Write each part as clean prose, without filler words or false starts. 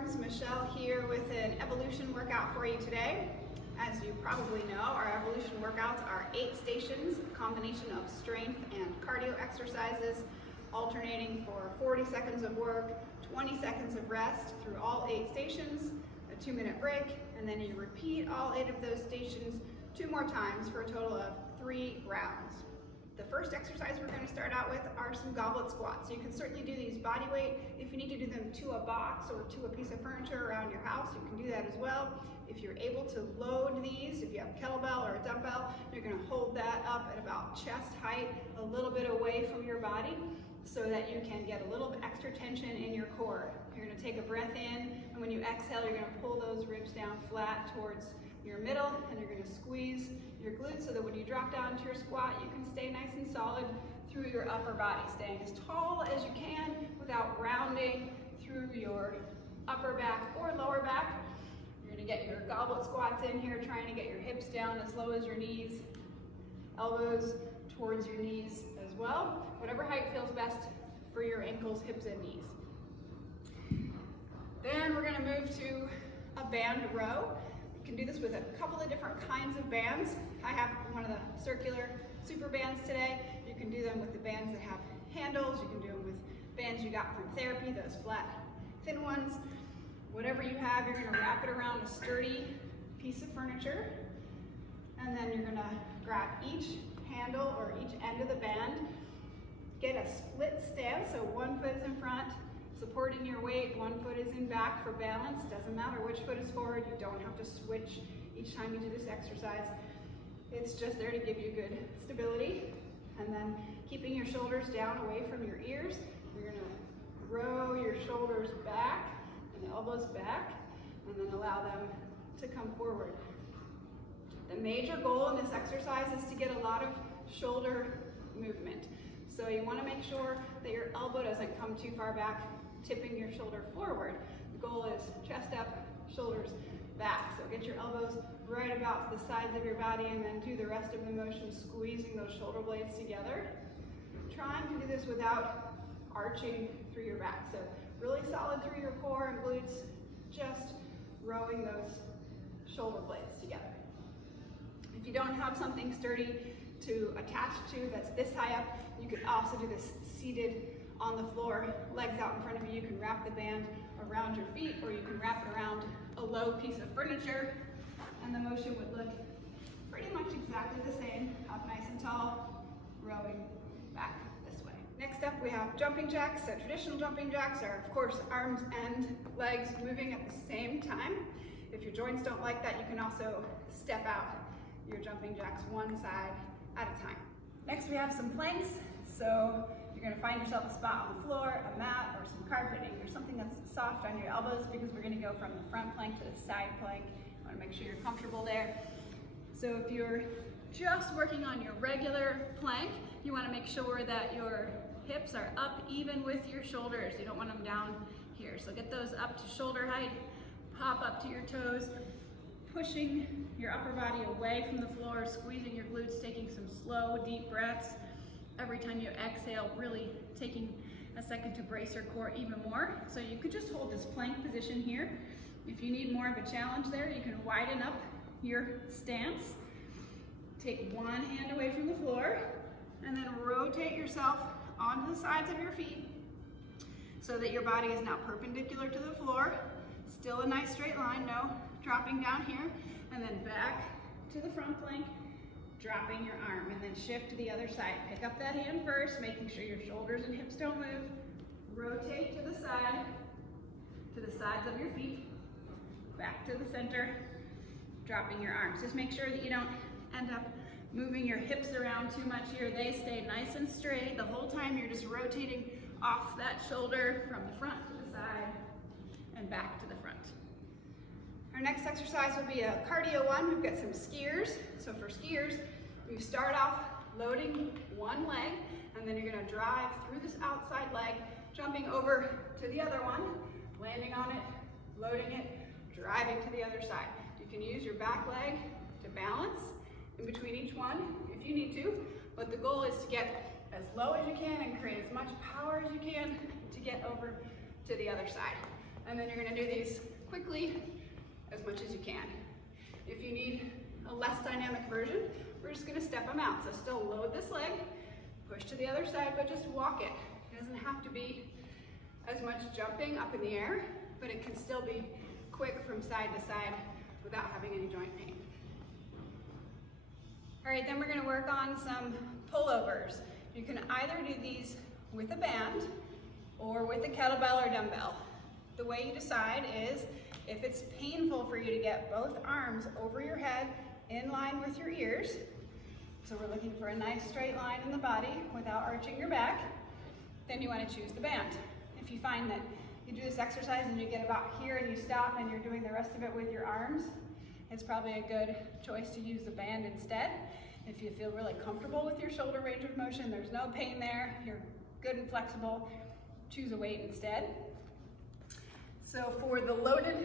Arms, Michelle here with an evolution workout for you today. As you probably know, our evolution workouts are 8 stations, a combination of strength and cardio exercises, alternating for 40 seconds of work, 20 seconds of rest through all 8 stations, a 2-minute break, and then you repeat all 8 of those stations 2 more times for a total of 3 rounds. The first exercise we're going to start out with are some goblet squats. So you can certainly do these body weight. If you need to do them to a box or to a piece of furniture around your house, you can do that as well. If you're able to load these, if you have a kettlebell or a dumbbell, you're going to hold that up at about chest height, a little bit away from your body, so that you can get a little bit extra tension in your core. You're going to take a breath in, and when you exhale, you're going to pull those ribs down flat towards your middle, and you're going to squeeze your glutes so that when you drop down to your squat, you can stay nice and solid through your upper body, staying as tall as you can without rounding through your upper back or lower back. You're going to get your goblet squats in here, trying to get your hips down as low as your knees, elbows towards your knees as well. Whatever height feels best for your ankles, hips, and knees. Then we're going to move to a band row. You can do this with a couple of different kinds of bands. I have one of the circular super bands today. You can do them with the bands that have handles. You can do them with bands you got from therapy, those flat, thin ones. Whatever you have, you're going to wrap it around a sturdy piece of furniture. And then you're going to grab each handle or each end of the band. Get a split stance, so one foot is in front, supporting your weight, one foot is in back for balance. Doesn't matter which foot is forward. You don't have to switch each time you do this exercise. It's just there to give you good stability. And then keeping your shoulders down away from your ears. You're going to row your shoulders back and elbows back, and then allow them to come forward. The major goal in this exercise is to get a lot of shoulder movement. So you want to make sure that your elbow doesn't come too far back, tipping your shoulder forward. The goal is chest up, shoulders back. So get your elbows right about the sides of your body, and then do the rest of the motion squeezing those shoulder blades together. Trying to do this without arching through your back. So really solid through your core and glutes, just rowing those shoulder blades together. If you don't have something sturdy to attach to that's this high up, you could also do this seated on the floor, legs out in front of you. You can wrap the band around your feet, or you can wrap it around a low piece of furniture, and the motion would look pretty much exactly the same, up nice and tall, rowing back this way. Next up, we have jumping jacks. So traditional jumping jacks are, of course, arms and legs moving at the same time. If your joints don't like that, you can also step out your jumping jacks one side at a time. Next, we have some planks. So you're going to find yourself a spot on the floor, a mat, or some carpeting, or something that's soft on your elbows, because we're going to go from the front plank to the side plank. You want to make sure you're comfortable there. So if you're just working on your regular plank, you want to make sure that your hips are up even with your shoulders. You don't want them down here. So get those up to shoulder height, pop up to your toes, pushing your upper body away from the floor, squeezing your glutes, taking some slow, deep breaths. Every time you exhale, really taking a second to brace your core even more. So you could just hold this plank position here. If you need more of a challenge there, you can widen up your stance. Take one hand away from the floor, and then rotate yourself onto the sides of your feet so that your body is now perpendicular to the floor. Still a nice straight line, no dropping down here, and then back to the front plank, dropping your arm, and then shift to the other side. Pick up that hand first, making sure your shoulders and hips don't move. Rotate to the sides of your feet, back to the center, dropping your arms. Just make sure that you don't end up moving your hips around too much here. They stay nice and straight the whole time. You're just rotating off that shoulder from the front to the side and back to the front. Our next exercise will be a cardio one. We've got some skiers. So for skiers, you start off loading one leg, and then you're going to drive through this outside leg, jumping over to the other one, landing on it, loading it, driving to the other side. You can use your back leg to balance in between each one if you need to, but the goal is to get as low as you can and create as much power as you can to get over to the other side. And then you're gonna do these quickly as much as you can. If you need a less dynamic version, we're just gonna step them out. So still load this leg, push to the other side, but just walk it. It doesn't have to be as much jumping up in the air, but it can still be quick from side to side without having any joint pain. All right, then we're gonna work on some pullovers. You can either do these with a band or with a kettlebell or dumbbell. The way you decide is if it's painful for you to get both arms over your head in line with your ears, so we're looking for a nice straight line in the body without arching your back, then you want to choose the band. If you find that you do this exercise and you get about here and you stop and you're doing the rest of it with your arms, it's probably a good choice to use the band instead. If you feel really comfortable with your shoulder range of motion, there's no pain there, you're good and flexible, choose a weight instead. So for the loaded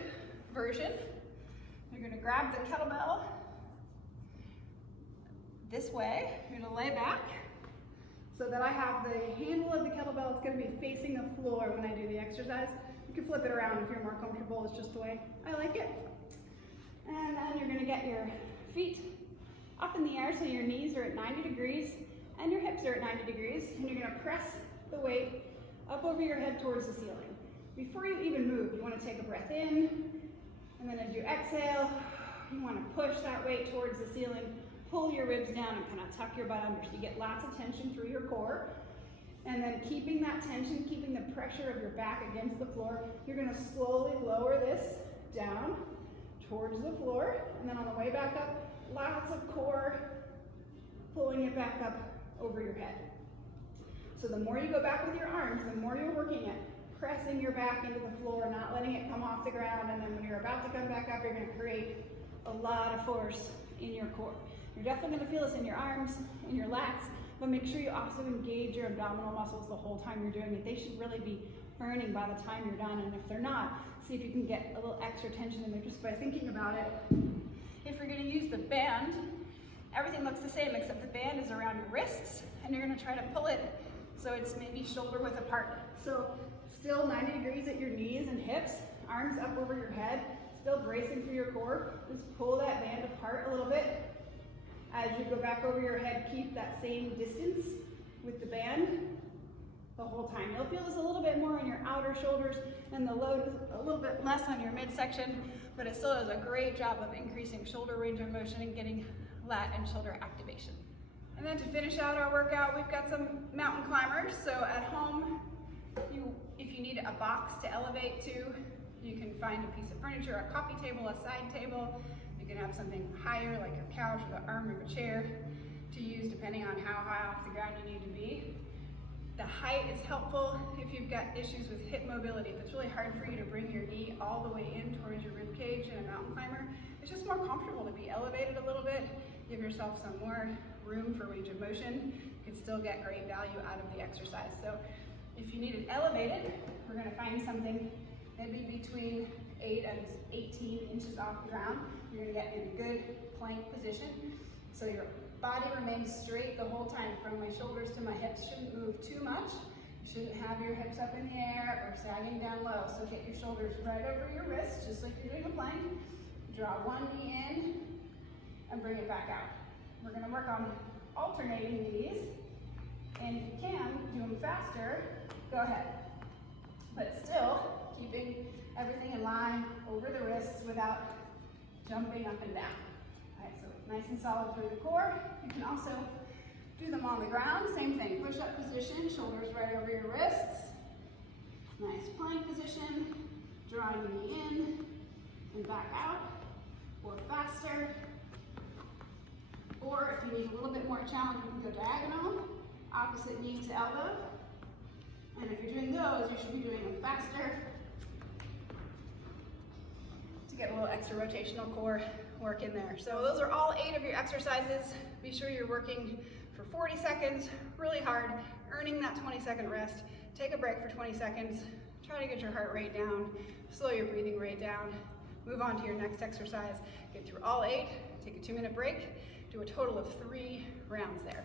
version, you're going to grab the kettlebell this way. You're going to lay back so that I have the handle of the kettlebell. It's going to be facing the floor when I do the exercise. You can flip it around if you're more comfortable. It's just the way I like it. And then you're going to get your feet up in the air so your knees are at 90 degrees and your hips are at 90 degrees. And you're going to press the weight up over your head towards the ceiling. Before you even move, you want to take a breath in, and then as you exhale, you want to push that weight towards the ceiling, pull your ribs down and kind of tuck your butt under so you get lots of tension through your core. And then keeping that tension, keeping the pressure of your back against the floor, you're going to slowly lower this down towards the floor. And then on the way back up, lots of core, pulling it back up over your head. So the more you go back with your arms, the more you're working at pressing your back into the floor, not letting it come off the ground, and then when you're about to come back up, you're going to create a lot of force in your core. You're definitely going to feel this in your arms, in your lats, but make sure you also engage your abdominal muscles the whole time you're doing it. They should really be burning by the time you're done, and if they're not, see if you can get a little extra tension in there just by thinking about it. If you're going to use the band, everything looks the same except the band is around your wrists, and you're going to try to pull it so it's maybe shoulder width apart. So still 90 degrees at your knees and hips, arms up over your head, still bracing through your core. Just pull that band apart a little bit. As you go back over your head, keep that same distance with the band the whole time. You'll feel this a little bit more on your outer shoulders and the load is a little bit less on your midsection, but it still does a great job of increasing shoulder range of motion and getting lat and shoulder activation. And then to finish out our workout, we've got some mountain climbers. So at home, if you need a box to elevate to, you can find a piece of furniture, a coffee table, a side table. You can have something higher like a couch or the arm of a chair to use depending on how high off the ground you need to be. The height is helpful if you've got issues with hip mobility. If it's really hard for you to bring your knee all the way in towards your rib cage in a mountain climber, it's just more comfortable to be elevated a little bit. Give yourself some more room for range of motion. You can still get great value out of the exercise. So if you need it elevated, we're going to find something maybe between 8 and 18 inches off the ground. You're going to get in a good plank position. So your body remains straight the whole time. From my shoulders to my hips shouldn't move too much. You shouldn't have your hips up in the air or sagging down low. So get your shoulders right over your wrists, just like you're doing a plank. Draw one knee in and bring it back out. We're going to work on alternating these. And if you can, do them faster, go ahead. But still, keeping everything in line over the wrists without jumping up and down. All right, so nice and solid through the core. You can also do them on the ground. Same thing, push-up position, shoulders right over your wrists. Nice plank position, drawing the knee in and back out, or faster. Or if you need a little bit more challenge, you can go diagonal, opposite knee to elbow. And if you're doing those, you should be doing them faster to get a little extra rotational core work in there. So those are all 8 of your exercises. Be sure you're working for 40 seconds, really hard, earning that 20-second rest. Take a break for 20 seconds. Try to get your heart rate down, slow your breathing rate down. Move on to your next exercise. Get through all 8, take a 2-minute break, do a total of 3 rounds there.